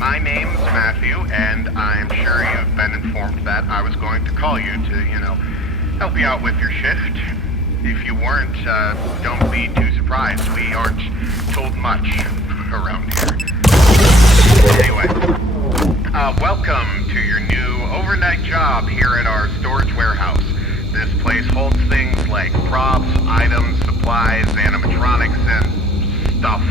My name's Matthew, and I'm sure you've been informed that I was going to call you to, help you out with your shift. If you weren't, don't be too surprised. We aren't told much around here. Anyway, welcome to your new overnight job here at our storage warehouse. This place holds things like props, items, supplies, animatronics, and stuff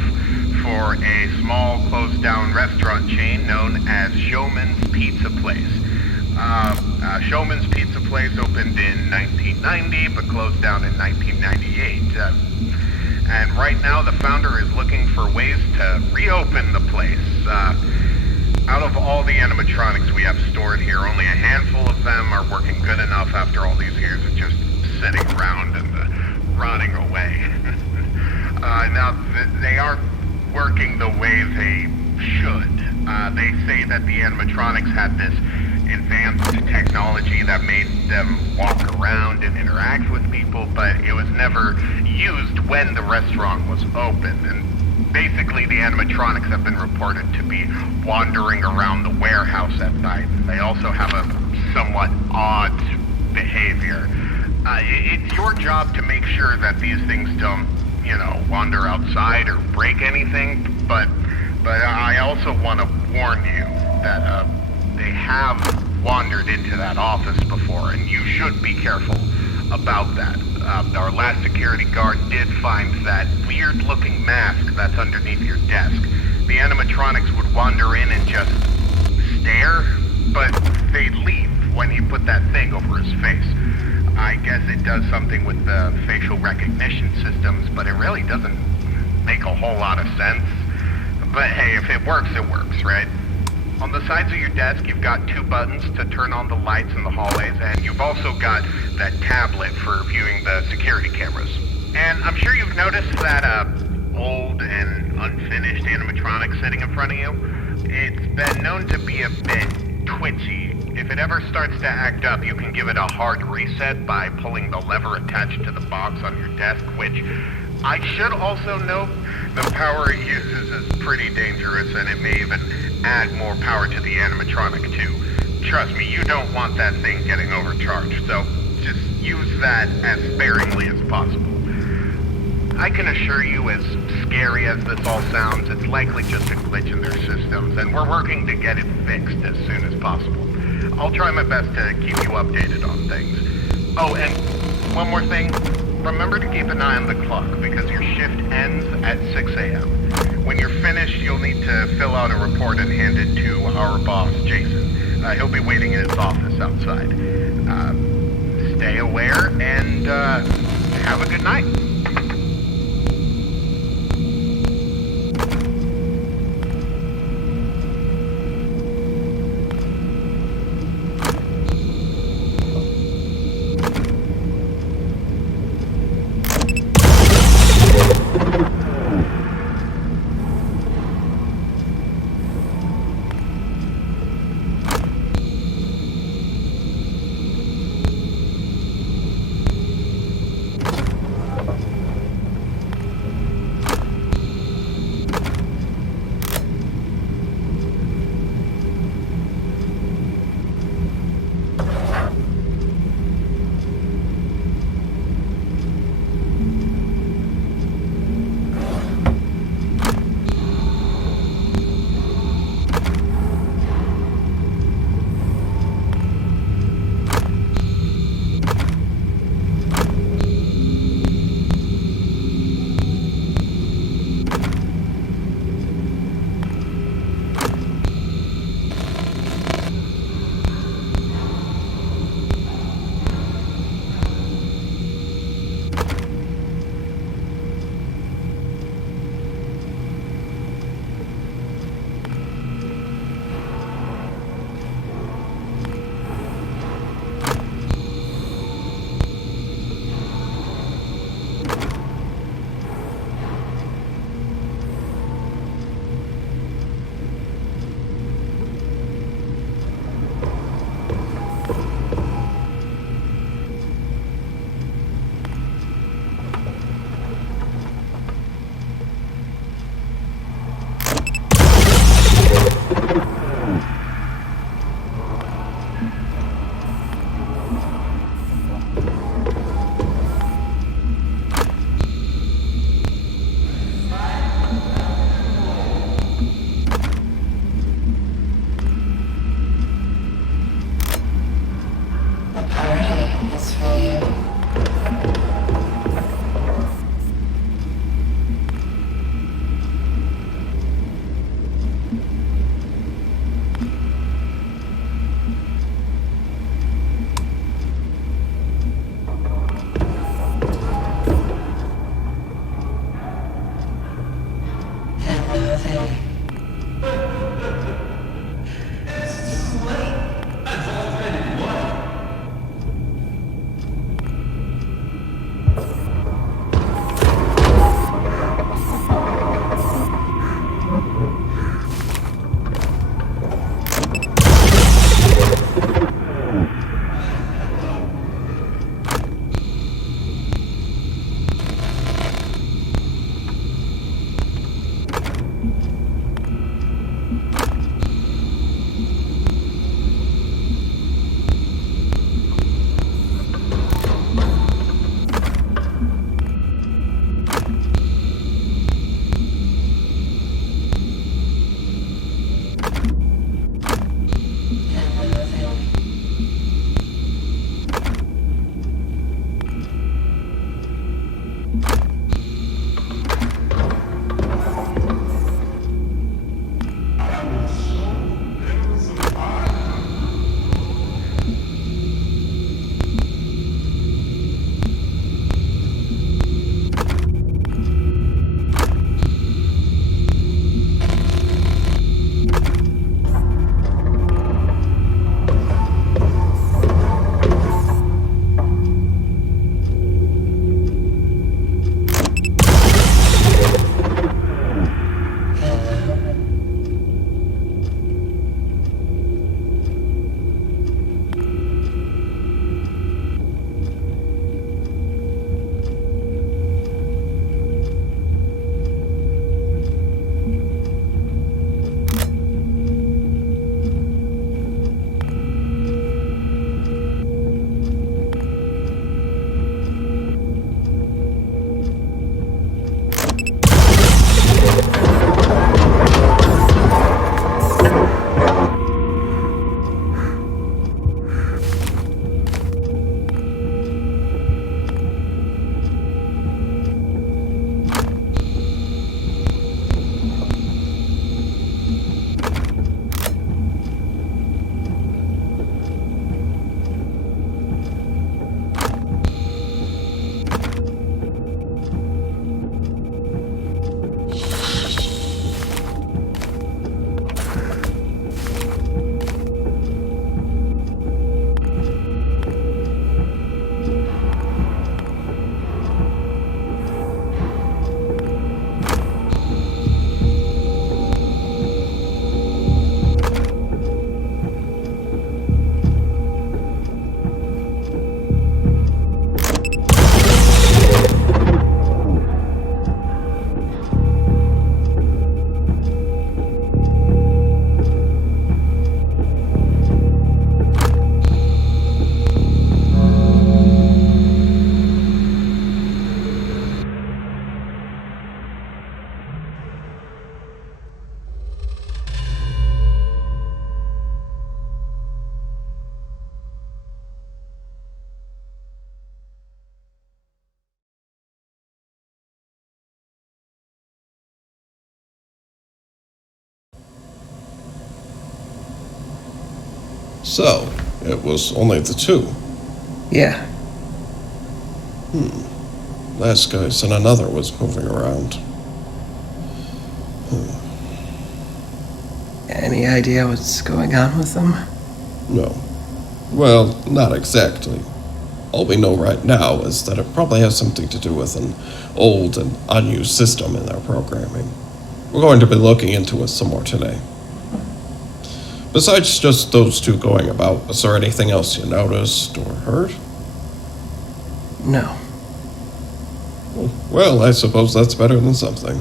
for a small closed-down restaurant chain known as SHOWMAN'S Pizza Place. SHOWMAN'S Pizza Place opened in 1990, but closed down in 1998. And right now the founder is looking for ways to reopen the place. Out of all the animatronics we have stored here, only a handful of them are working good enough after all these years of just sitting around and rotting away. Now, they aren't working the way they should. They say that the animatronics had this advanced technology that made them walk around and interact with people, but it was never used when the restaurant was open. And basically, the animatronics have been reported to be wandering around the warehouse at night. They also have a somewhat odd behavior. It's your job to make sure that these things don't, wander outside or break anything, but I also want to warn you that they have wandered into that office before, and you should be careful about that. Our last security guard did find that weird-looking mask that's underneath your desk. The animatronics would wander in and just stare, but they'd leave when he put that thing over his face. I guess it does something with the facial recognition systems, but it really doesn't make a whole lot of sense. But hey, if it works, right? On the sides of your desk, you've got 2 buttons to turn on the lights in the hallways, and you've also got that tablet for viewing the security cameras. And I'm sure you've noticed that old and unfinished animatronic sitting in front of you. It's been known to be a bit twitchy. If it ever starts to act up, you can give it a hard reset by pulling the lever attached to the box on your desk, which I should also note the power it uses is pretty dangerous, and it may even add more power to the animatronic too. Trust me, you don't want that thing getting overcharged, so just use that as sparingly as possible. I can assure you, as scary as this all sounds, it's likely just a glitch in their systems, and we're working to get it fixed as soon as possible. I'll try my best to keep you updated on things. Oh, and one more thing. Remember to keep an eye on the clock, because your shift ends at 6 a.m. When you're finished, you'll need to fill out a report and hand it to our boss, Jason. He'll be waiting in his office outside. Stay aware, and have a good night. So, it was only the two. Yeah. Last guy said another was moving around. Any idea what's going on with them? No. Well, not exactly. All we know right now is that it probably has something to do with an old and unused system in their programming. We're going to be looking into it some more today. Besides just those two going about, was there anything else you noticed or heard? No. Well, I suppose that's better than something.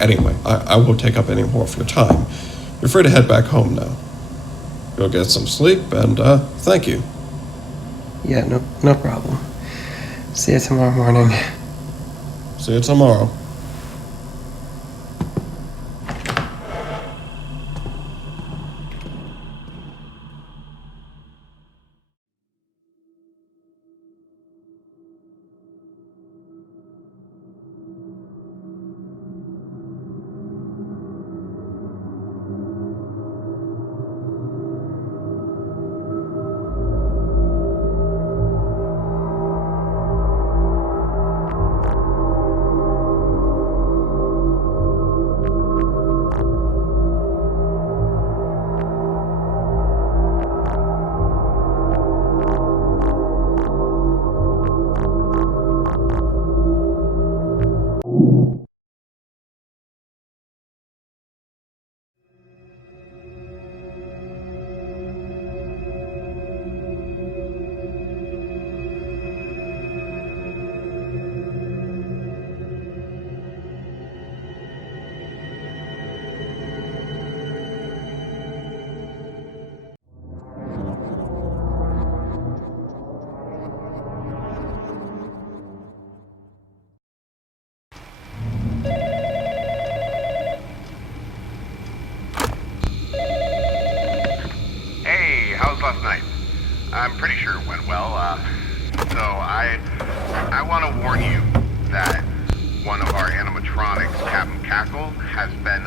Anyway, I won't take up any more of your time. You're free to head back home now. Go get some sleep, and thank you. Yeah, no problem. See you tomorrow morning. See you tomorrow. Hey, how's last night? I'm pretty sure it went well. So I want to warn you that one of our animatronics, Captain Cackle, has been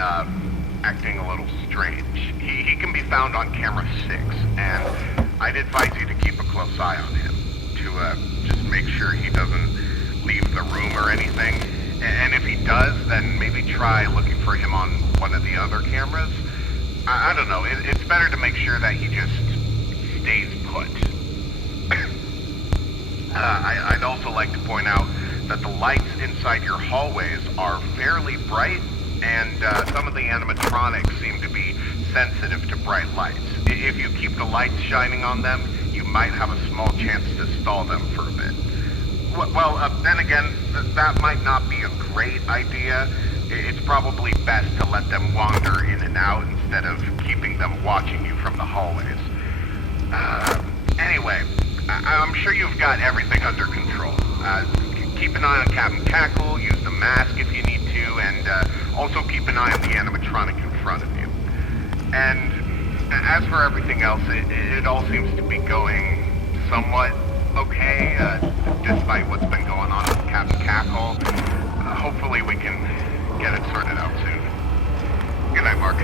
acting a little strange. He can be found on camera 6, and I'd advise you to keep a close eye on him to just make sure he doesn't leave the room or anything. And if he does, then maybe try looking for him on one of the other cameras. I don't know. It's better to make sure that he just stays put. I'd also like to point out that the lights inside your hallways are fairly bright, and some of the animatronics seem to be sensitive to bright lights. If you keep the lights shining on them, you might have a small chance to stall them for a bit. Well, then again, that might not be a great idea. It's probably best to let them wander in and out instead of keeping them watching you from the hallways. Anyway, I'm sure you've got everything under control. Keep an eye on Captain Cackle, use the mask if you need to, and also keep an eye on the animatronic in front of you. And as for everything else, it all seems to be going somewhat okay, despite what's been going on with Captain Cackle. Hopefully we can get it sorted out soon. Good night, Mark.